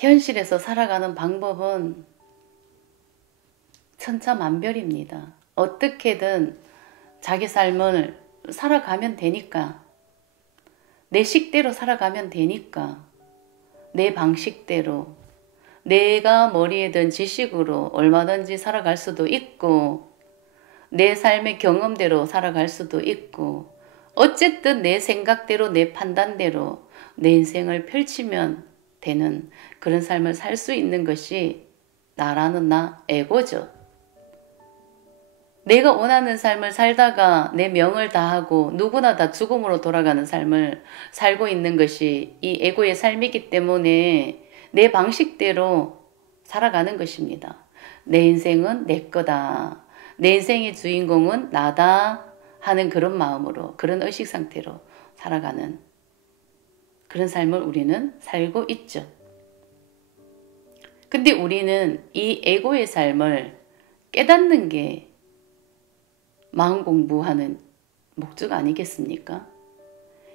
현실에서 살아가는 방법은 천차만별입니다. 어떻게든 자기 삶을 살아가면 되니까, 내 식대로 살아가면 되니까, 내 방식대로, 내가 머리에 든 지식으로 얼마든지 살아갈 수도 있고, 내 삶의 경험대로 살아갈 수도 있고, 어쨌든 내 생각대로, 내 판단대로 내 인생을 펼치면 되는 그런 삶을 살 수 있는 것이 나라는 나, 에고죠. 내가 원하는 삶을 살다가 내 명을 다하고 누구나 다 죽음으로 돌아가는 삶을 살고 있는 것이 이 에고의 삶이기 때문에 내 방식대로 살아가는 것입니다. 내 인생은 내 거다. 내 인생의 주인공은 나다 하는 그런 마음으로, 그런 의식 상태로 살아가는 그런 삶을 우리는 살고 있죠. 근데 우리는 이 에고의 삶을 깨닫는 게 마음 공부하는 목적 아니겠습니까?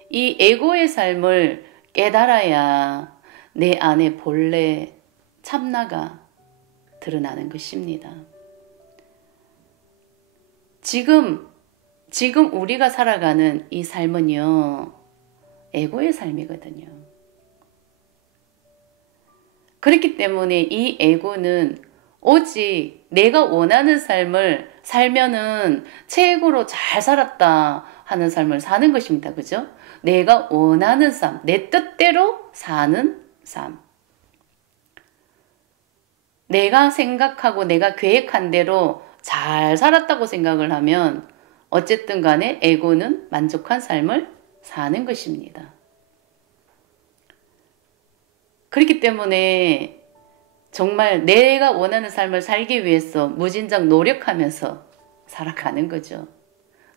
이 에고의 삶을 깨달아야 내 안에 본래 참나가 드러나는 것입니다. 지금 우리가 살아가는 이 삶은요, 에고의 삶이거든요. 그렇기 때문에 이 에고는 오직 내가 원하는 삶을 살면은 최고로 잘 살았다 하는 삶을 사는 것입니다. 그죠? 내가 원하는 삶, 내 뜻대로 사는 삶. 내가 생각하고 내가 계획한 대로 잘 살았다고 생각을 하면 어쨌든 간에 에고는 만족한 삶을 사는 것입니다. 그렇기 때문에 정말 내가 원하는 삶을 살기 위해서 무진장 노력하면서 살아가는 거죠.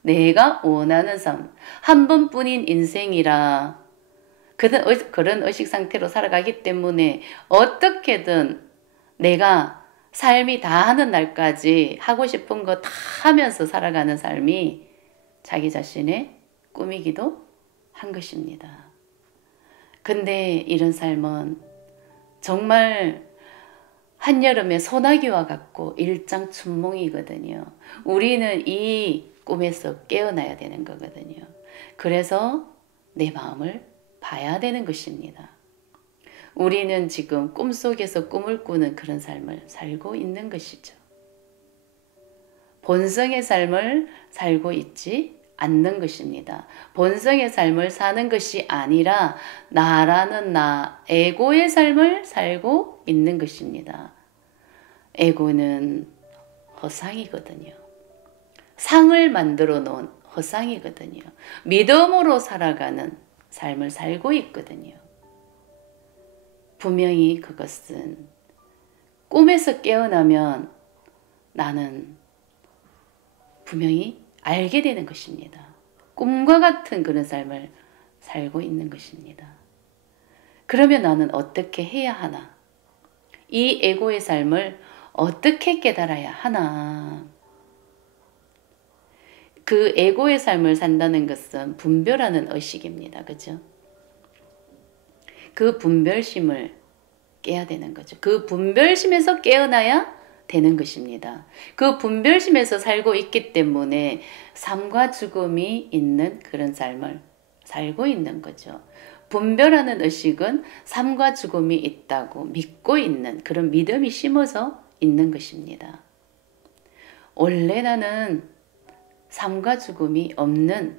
내가 원하는 삶, 한 번뿐인 인생이라 그런 의식 상태로 살아가기 때문에 어떻게든 내가 삶이 다 하는 날까지 하고 싶은 거 다 하면서 살아가는 삶이 자기 자신의 꿈이기도 한 것입니다. 근데 이런 삶은 정말 한여름의 소나기와 같고 일장춘몽이거든요. 우리는 이 꿈에서 깨어나야 되는 거거든요. 그래서 내 마음을 봐야 되는 것입니다. 우리는 지금 꿈속에서 꿈을 꾸는 그런 삶을 살고 있는 것이죠. 본성의 삶을 살고 있지 않는 것입니다. 본성의 삶을 사는 것이 아니라 나라는 나, 에고의 삶을 살고 있는 것입니다. 에고는 허상이거든요. 상을 만들어 놓은 허상이거든요. 믿음으로 살아가는 삶을 살고 있거든요. 분명히 그것은 꿈에서 깨어나면 나는 분명히 알게 되는 것입니다. 꿈과 같은 그런 삶을 살고 있는 것입니다. 그러면 나는 어떻게 해야 하나? 이 에고의 삶을 어떻게 깨달아야 하나? 그 에고의 삶을 산다는 것은 분별하는 의식입니다. 그죠? 그 분별심을 깨야 되는 거죠. 그 분별심에서 깨어나야 되는 것입니다. 그 분별심에서 살고 있기 때문에 삶과 죽음이 있는 그런 삶을 살고 있는 거죠. 분별하는 의식은 삶과 죽음이 있다고 믿고 있는 그런 믿음이 심어져 있는 것입니다. 원래 나는 삶과 죽음이 없는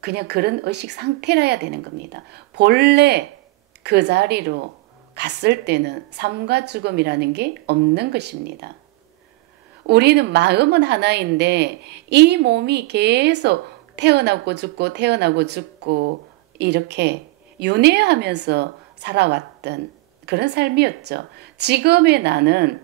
그냥 그런 의식 상태라야 되는 겁니다. 본래 그 자리로 갔을 때는 삶과 죽음이라는 게 없는 것입니다. 우리는 마음은 하나인데 이 몸이 계속 태어나고 죽고 태어나고 죽고 이렇게 윤회하면서 살아왔던 그런 삶이었죠. 지금의 나는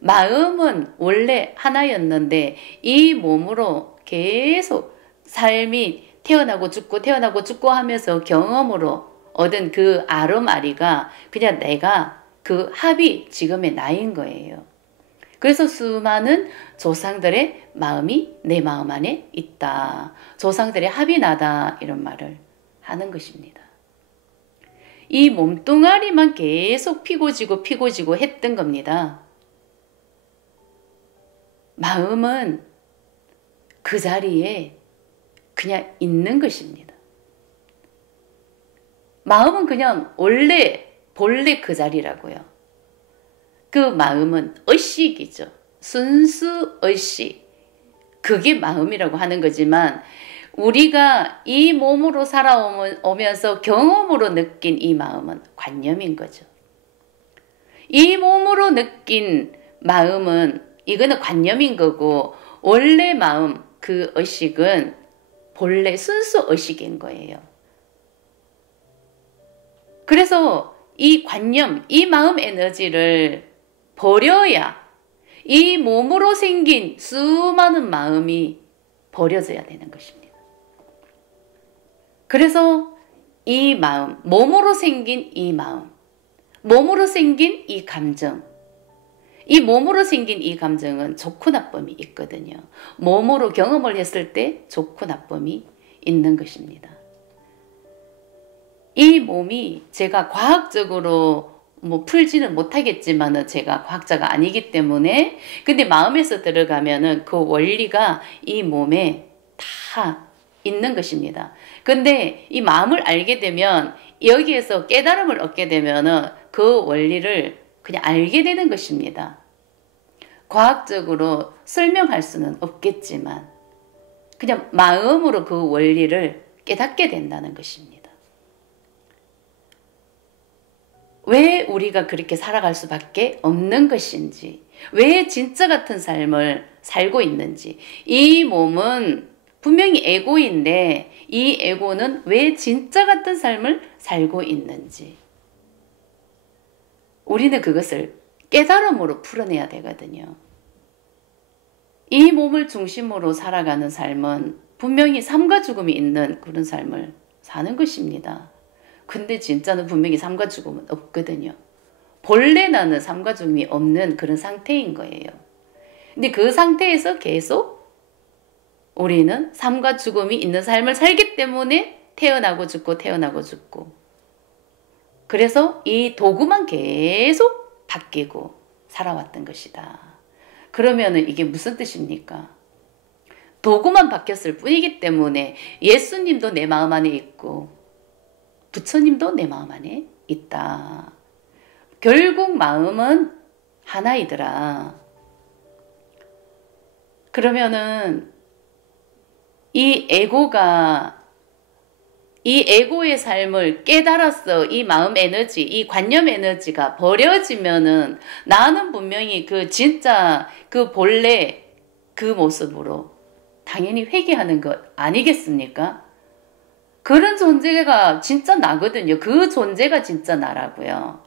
마음은 원래 하나였는데 이 몸으로 계속 삶이 태어나고 죽고 하면서 경험으로 얻은 그 아름아리가 그냥 내가 그 합이 지금의 나인 거예요. 그래서 수많은 조상들의 마음이 내 마음 안에 있다. 조상들의 합이 나다. 이런 말을 하는 것입니다. 이 몸뚱아리만 계속 피고지고 피고지고 했던 겁니다. 마음은 그 자리에 그냥 있는 것입니다. 마음은 그냥 본래 그 자리라고요. 그 마음은 의식이죠. 순수 의식. 그게 마음이라고 하는 거지만 우리가 이 몸으로 살아오면서 경험으로 느낀 이 마음은 관념인 거죠. 이 몸으로 느낀 마음은 이거는 관념인 거고 원래 마음 그 의식은 본래 순수 의식인 거예요. 그래서 이 관념, 이 마음 에너지를 버려야 이 몸으로 생긴 수많은 마음이 버려져야 되는 것입니다. 그래서 이 마음, 몸으로 생긴 이 마음, 몸으로 생긴 이 감정, 이 몸으로 생긴 이 감정은 좋고 나쁨이 있거든요. 몸으로 경험을 했을 때 좋고 나쁨이 있는 것입니다. 이 몸이 제가 과학적으로 풀지는 못하겠지만은 제가 과학자가 아니기 때문에 근데 마음에서 들어가면은 그 원리가 이 몸에 다 있는 것입니다. 근데 이 마음을 알게 되면 여기에서 깨달음을 얻게 되면은 그 원리를 그냥 알게 되는 것입니다. 과학적으로 설명할 수는 없겠지만 그냥 마음으로 그 원리를 깨닫게 된다는 것입니다. 왜 우리가 그렇게 살아갈 수밖에 없는 것인지, 왜 진짜 같은 삶을 살고 있는지, 이 몸은 분명히 에고인데 이 에고는 왜 진짜 같은 삶을 살고 있는지 우리는 그것을 깨달음으로 풀어내야 되거든요. 이 몸을 중심으로 살아가는 삶은 분명히 삶과 죽음이 있는 그런 삶을 사는 것입니다. 근데 진짜는 분명히 삶과 죽음은 없거든요. 본래 나는 삶과 죽음이 없는 그런 상태인 거예요. 근데 그 상태에서 계속 우리는 삶과 죽음이 있는 삶을 살기 때문에 태어나고 죽고 태어나고 죽고 그래서 이 도구만 계속 바뀌고 살아왔던 것이다. 그러면은 이게 무슨 뜻입니까? 도구만 바뀌었을 뿐이기 때문에 예수님도 내 마음 안에 있고 부처님도 내 마음 안에 있다. 결국 마음은 하나이더라. 그러면은 이 에고의 삶을 깨달았어. 이 마음 에너지, 이 관념 에너지가 버려지면은 나는 분명히 그 진짜 그 본래 그 모습으로 당연히 회귀하는 것 아니겠습니까? 그런 존재가 진짜 나거든요. 그 존재가 진짜 나라고요.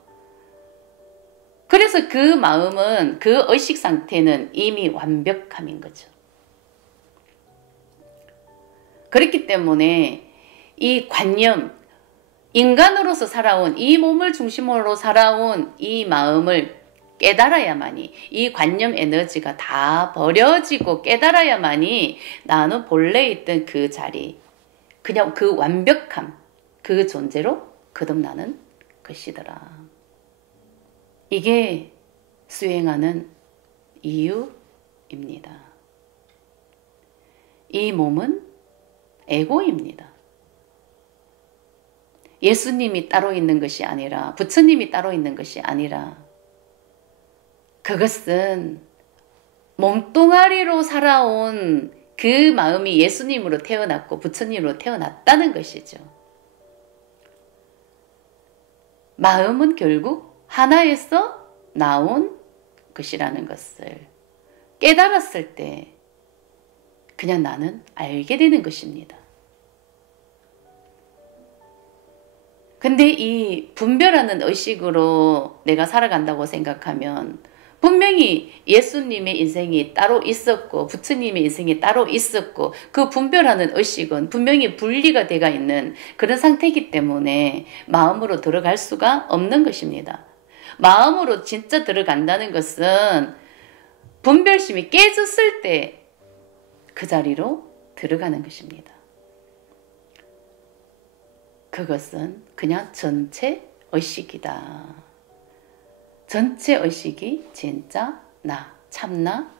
그래서 그 마음은 그 의식 상태는 이미 완벽함인 거죠. 그렇기 때문에 이 관념, 인간으로서 살아온 이 몸을 중심으로 살아온 이 마음을 깨달아야만이 이 관념 에너지가 다 버려지고 깨달아야만이 나는 본래 있던 그 자리 그냥 그 완벽함, 그 존재로 거듭나는 것이더라. 이게 수행하는 이유입니다. 이 몸은 에고입니다. 예수님이 따로 있는 것이 아니라 부처님이 따로 있는 것이 아니라 그것은 몸뚱아리로 살아온 그 마음이 예수님으로 태어났고 부처님으로 태어났다는 것이죠. 마음은 결국 하나에서 나온 것이라는 것을 깨달았을 때 그냥 나는 알게 되는 것입니다. 근데 이 분별하는 의식으로 내가 살아간다고 생각하면 분명히 예수님의 인생이 따로 있었고 부처님의 인생이 따로 있었고 그 분별하는 의식은 분명히 분리가 되어 있는 그런 상태이기 때문에 마음으로 들어갈 수가 없는 것입니다. 마음으로 진짜 들어간다는 것은 분별심이 깨졌을 때 그 자리로 들어가는 것입니다. 그것은 그냥 전체 의식이다. 전체 의식이 진짜 나, 참나